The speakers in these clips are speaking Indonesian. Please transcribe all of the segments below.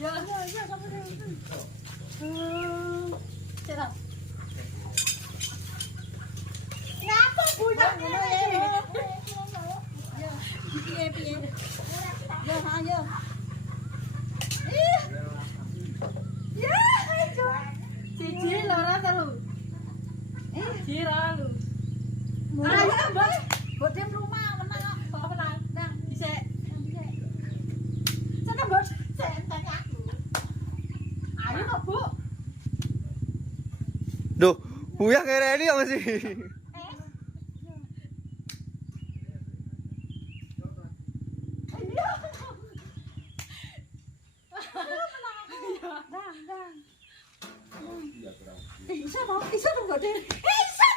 Ya, ya, sama dia. Cerah. Ngapa budak ngono ya? Ya, piye. Ya, ayo. Ya, ayo. Cici loro telu. Jira lu. Ayo, Bos. Bodem rumah menang. Bawa menang. Nah, dhisik. Sana, Bos. Senteng aku. Ayo, Bu. Duh, Buya ngereni kok masih. Isa dong gak deh. Isa.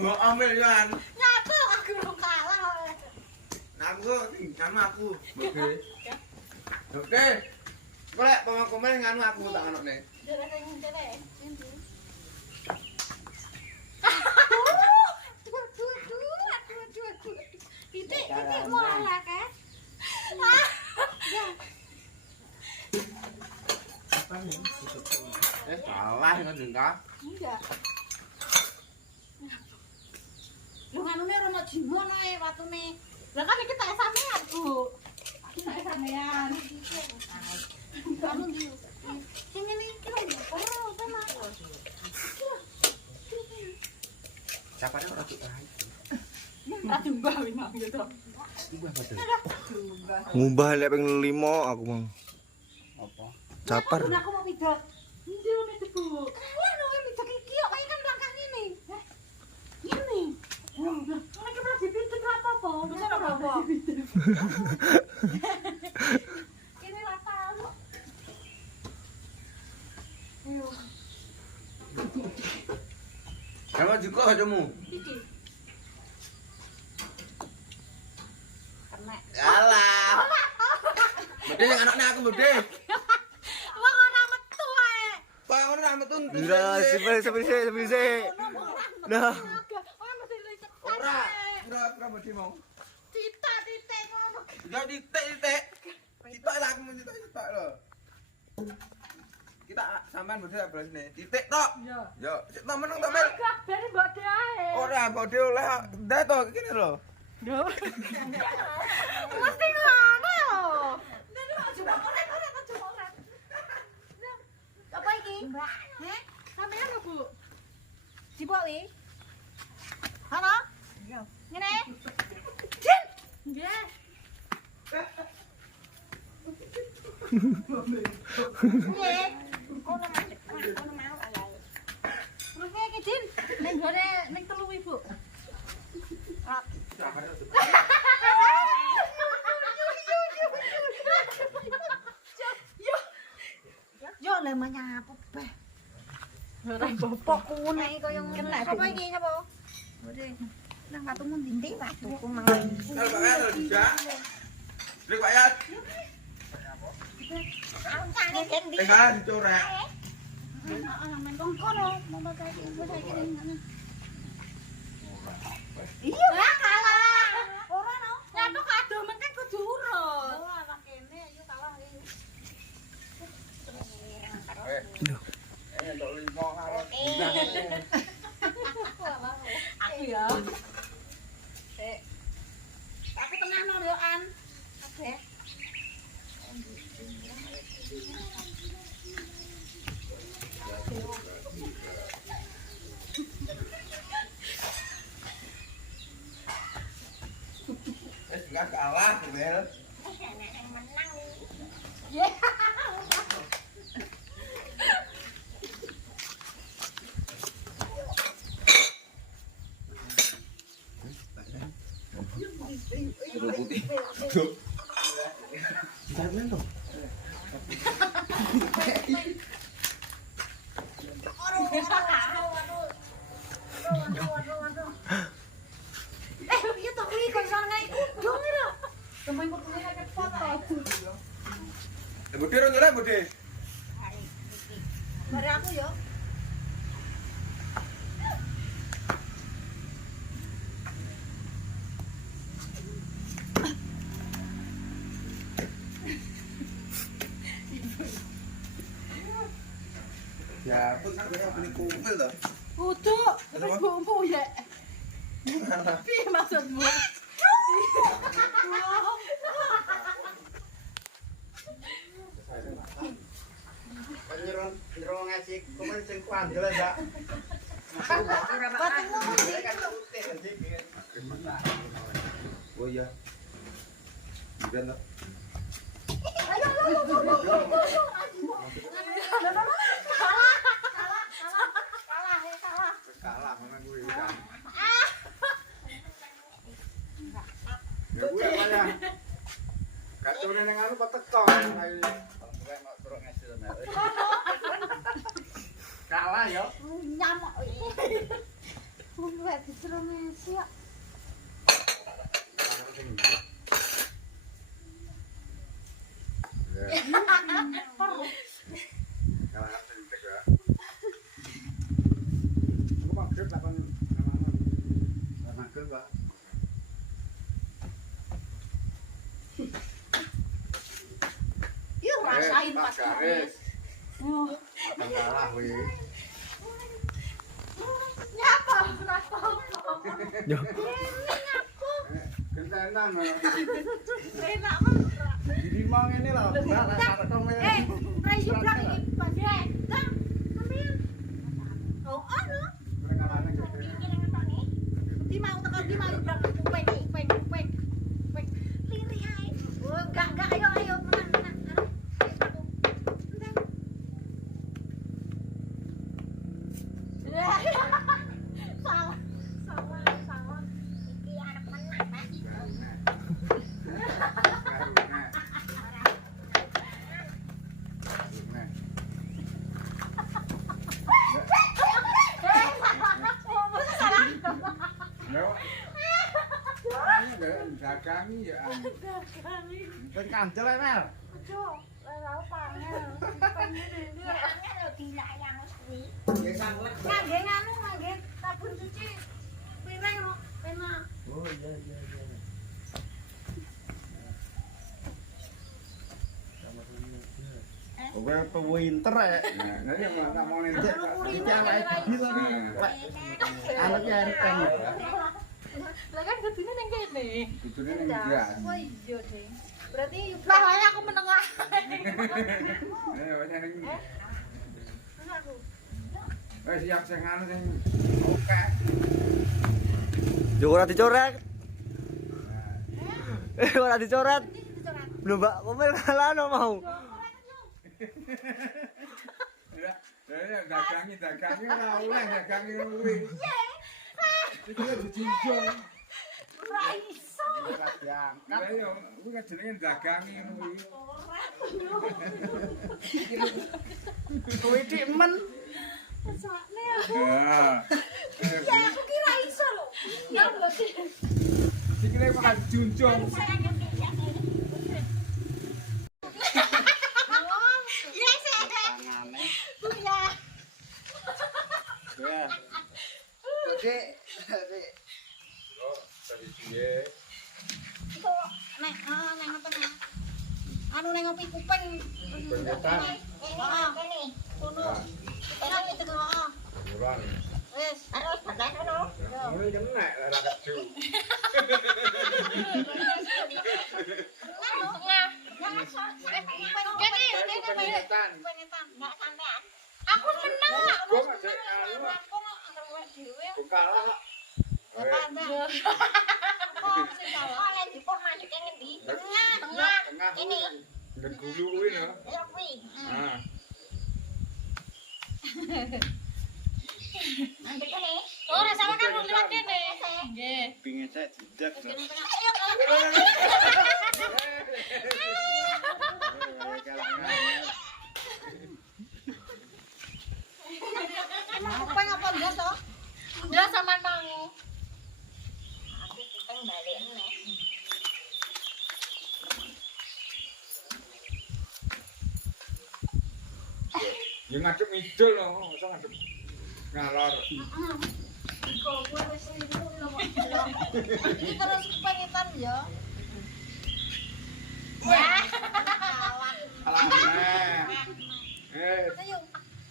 Gua ambil kan. Nyatu aku kalah. Aku sama aku. Oke. Boleh pemain nganu aku tak anak nih. Titik mau ala kan? Salah kan enggak? Enggak. Lu nganune rono jimon ae watune. Lah kan iki tak sampean, Bu. Tak sampean. Kamu di. Sing ngene iki lho. Oh, tenan. Siapa nih orang tuh? Ratu mbah wis mau gitu. Ngubah lek ping 5 aku mau. Apa? Capar. Aku mau pidot. Ndi lu itu, Bu? Kalah no pidot iki kok kan langkah ngene. Ngene. Nek kita dipidot apa-apa. Bisa apa? Ini lah tahu. Ayo. Kamu juga kamu? Iki. Karena Alah. Bede yang anaknya aku bede. wong ora metu ae. Pak orang nama tuh. Iya, seperti. Nah, Wah mesti licet. Ora. Ora bede mau. Titik ngono. Udah titik. Titik lah aku titik lo. Kita sampean bede belas nih. Titik tok. Iya. Yo, kita menang tampil. Agak beri bode ae. Ora bede oleh. Dah toh gini lo. Duh. Mesti ngono. Nek coba korek. Apa iki? Heh? Sampeyan lho, Bu. Dipok wi. Halo? Iya. Ngene? Jin. Nggih. Nggih. Kono mau ala. Terus iki Jin, ning gone ning telu Ibu. Yo lemanya apa beh? Ora bapakku nek koyo ngono. Apa iki sapa? Bode. Nang watumu ndindik watuku mangan. Kalau Pak Yat tidak. Dek Pak Yat. Tengah dicorek. Alaman kono mau pakai ibu saiki ning. Iya, kalah. Ora no. Nyatuk kado menting kudu urut. Ora nang kene yo kalah iki. Untuk 5 kalau. Aku ya. Tapi tenang no yo an. Oke. Enggak kalah, Bel. Menang. Ya. Putih. Jangan dong. Iya tak kuwi kon sareng ae. Dong lho. Temen kok kuwi akeh foto. Bude ora nyolek bude. Bare aku yo. Ya, pun sak kaya beli kumpul to. Kudu, terus bumbu ya. Piye maksudmu? Nyerong ngasih komen sing kuandel ndak. Oh iya. Bukan to. Kalah memang gue udah. Ya gue apa ya? Katune nang anu peteko ae. Gue mau turun ngasih sama. Kalah yo. Nyamuk. Wong disuruh ngisi kok. Kalah apa sing tega. Aku maksud lapan maksud Pak. Yuk rasain pas. Garis. Kalah we. Nyapa? Berapa? Yo. Kentenan malah. Enak banget. Jadi mau ngene lho. Enggak ketemu. Rayu blak iki pas. Kang, sampean. Oh, ono. Kalahane gede. Di mau tekan di mau blak kuping. Lirih ae. Oh, enggak ayo menang. Salah. Iki arep menang, Pak. Dagangi ya. Wis kandel ae Mel. Ngangge nganu ngangge sabun cuci piring kok enak. Oh iya. Oke, pewinter ya. Nah, ini mau mau nih. Iki anake bibi lagi. Anaknya arep kan. Lah kan gedune ning kene. Dudune ning dia. Oh iya deh. Berarti lah aku menengah. Ayo ning. Aku. Wis siap sing anu sing oke. Yo ora dicoret. Ora dicoret. Lho Mbak, komen kalah no mau. Ya, dagangi ora oleh dagangi kuwi. Iki lho dijunjung. Ora iso. Ya, kan yo kuwi kan jenenge dagangi kuwi. Kuwi dik men. Sakne aku. Ya. Ya aku kira iso lho. Ya lho sih. Iki lek kok dijunjung. Ya sih. Tangane. Ya. Ya. Dek. Oh, tadi piye? Nek, nang apa nek? Anu nang ngopi kuping. Pengetan. Heeh. Kene. Kono. Enak itu kok. Kurang. Wis, harus batas ngono. Ngono kenek ora keju. Pengetan. Aku seneng. Gua ngajak anu. Aku antar dhewe. Kok kalah. Tengah. Ini. Ngegulu kuwi lho. Ah. Oh, rasane kan liwat kene. Nggih. Pingin saya jedak. Emang kuping apa ndas to? Ndas sama mangu. Aku kuping balik nih. Ya ngadep ngidul loh, masa ngadep ngalor. Kok gue wis liru lho kok delok. Iki terus kepengetan ya. Wah. Alah. Ayo.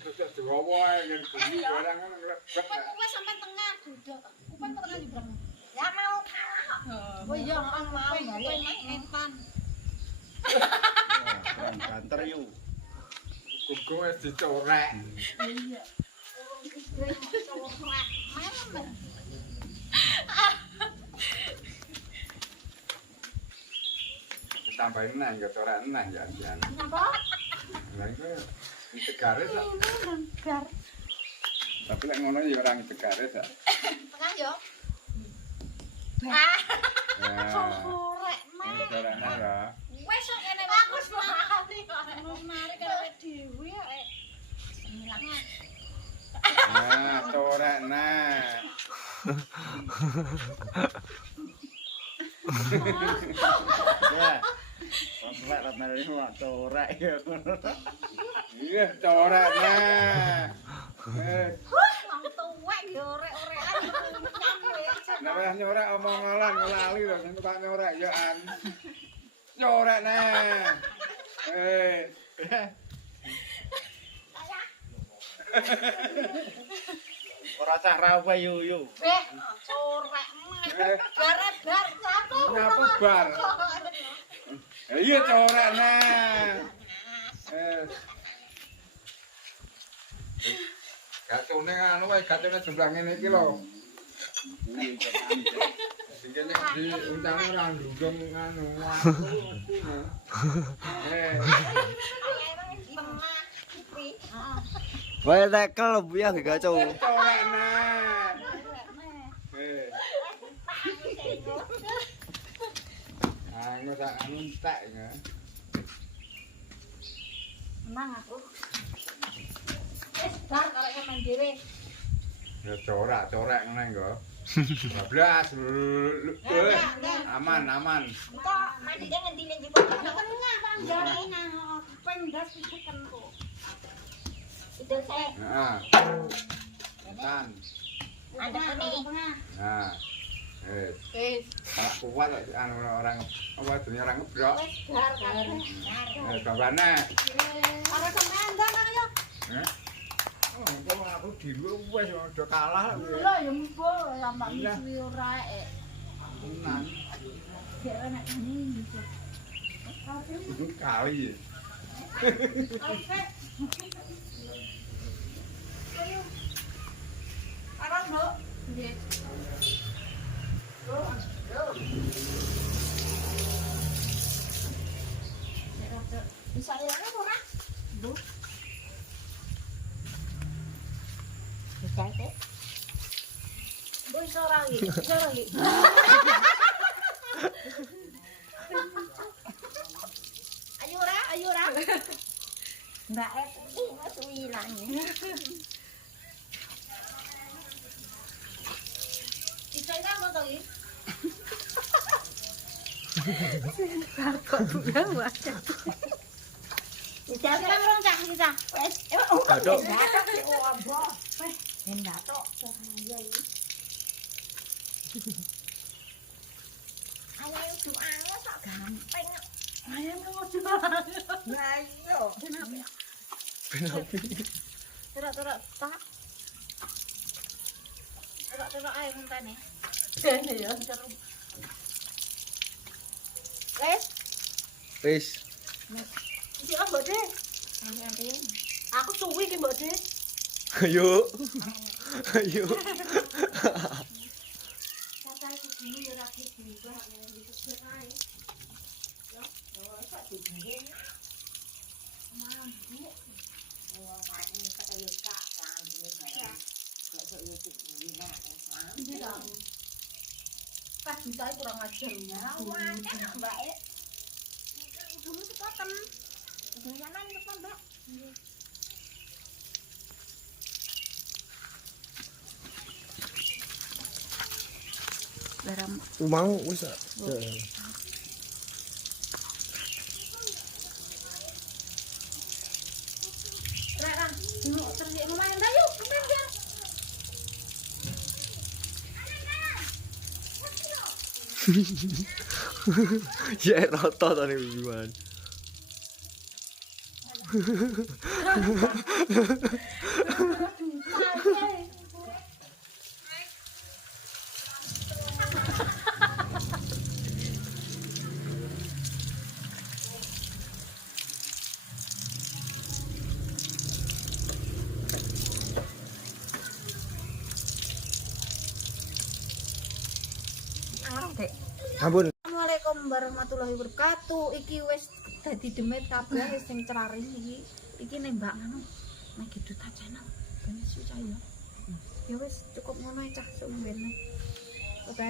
Terus diwowo ae yen bunyi barang ngono nglebet. Kupen sampai tengah duduk. Kupen kok tengah nyebrang. Ya mau kalah. Oh iya, orang mau balik etan. Banter yuk. Gugu wis dicorek. Iya. Tambahin nang ya corak nang ya. Kenapa? Lah iku tegare sak. Gar. Tapi lek ngono ya ora tegare sak. Tengah yo. Nah, Korek meh. corak nang ya. Wes kok ngene aku semari kok. Mari karo dhewe kok. Semilangnya. Nah, corak nang. Ya. Sampai rat nari mah corek ya. Iya, corak nang. Wong tuwek yo orek-orekan kencang wis. Nek wis nyorek omongan ngelali lho sing tak nyorek ya an. Nyorek nang. Ora cah rawe yuk. Beh, corek meh. Garet bar satu. Ngapa bar? Iya corak nang. Gacone anu wae gacone jumlah ngene iki lho. Iki nek diuntane ora ndrunggung anu. Tengah kupi. Heeh. Wae tekel Bu ya gacau. Corak nang. Anu sak anu entek ya. Menang aku. Wis bar kalau main dhewe. Ya corak ngene nggo. 12. Aman. Kok mandine ngendine jebol. Tengah panjang nang pendas pikan kok. Itu saya. Heeh. Kan. Ada ini. Nah. Wis. Tak kuat anu orang apa dunia orang ngebrok. Wis bar kabeh. Bapakne. Ora sampean ta nang yo. Oh, kok aku dhewe wis udah kalah. Lho ya mbok ya mbak misuwi ora ek. Tenan. Gek enak ngene bisa. Itu kali. Oke. Ayo. Arang, Mbok. Nggih. Bisa ya ora? Bu. Bisa ya? Bu iso ora iki? Iso ora iki? Ayo ora? Mbak Et iki metu ilang. Bisa ora kok to iki? Kok bukan wae. Bisa ora rong cah kita. Wes, Datuk. datuk ki obo. Wes, datuk cahaya iki. Ayo doane sok gampang. Ayo kok doane. Lah iya. Kenapa? Terak-terak tak. Terak-terak ae mentane. Dene ya seru. Wes, Wis. iki Mbok De. Aku suwi ki Mbok De. Ayo. Ayo. Sasae segini ya rapi juga yang disebut ae. Yo, sak digene. Mampu. Oh, ini saya kak kan ini saya. Kok saya segini nak Islam. Pas bisa kurang ajar ya. Wah, kan Mbak E. Dulu sepotong. Jangan lupa Mbak. Garam. Mau wis. Rek, Ya roto to ning biman. Ampun. Assalamualaikum warahmatullahi wabarakatuh. Iki wis dadi demit kabeh wis sing cerari iki. Iki nembak ngono. Nek gitu ta channel. Ben susah ya. Ya wis cukup ngono ae cah sumbene. Oke.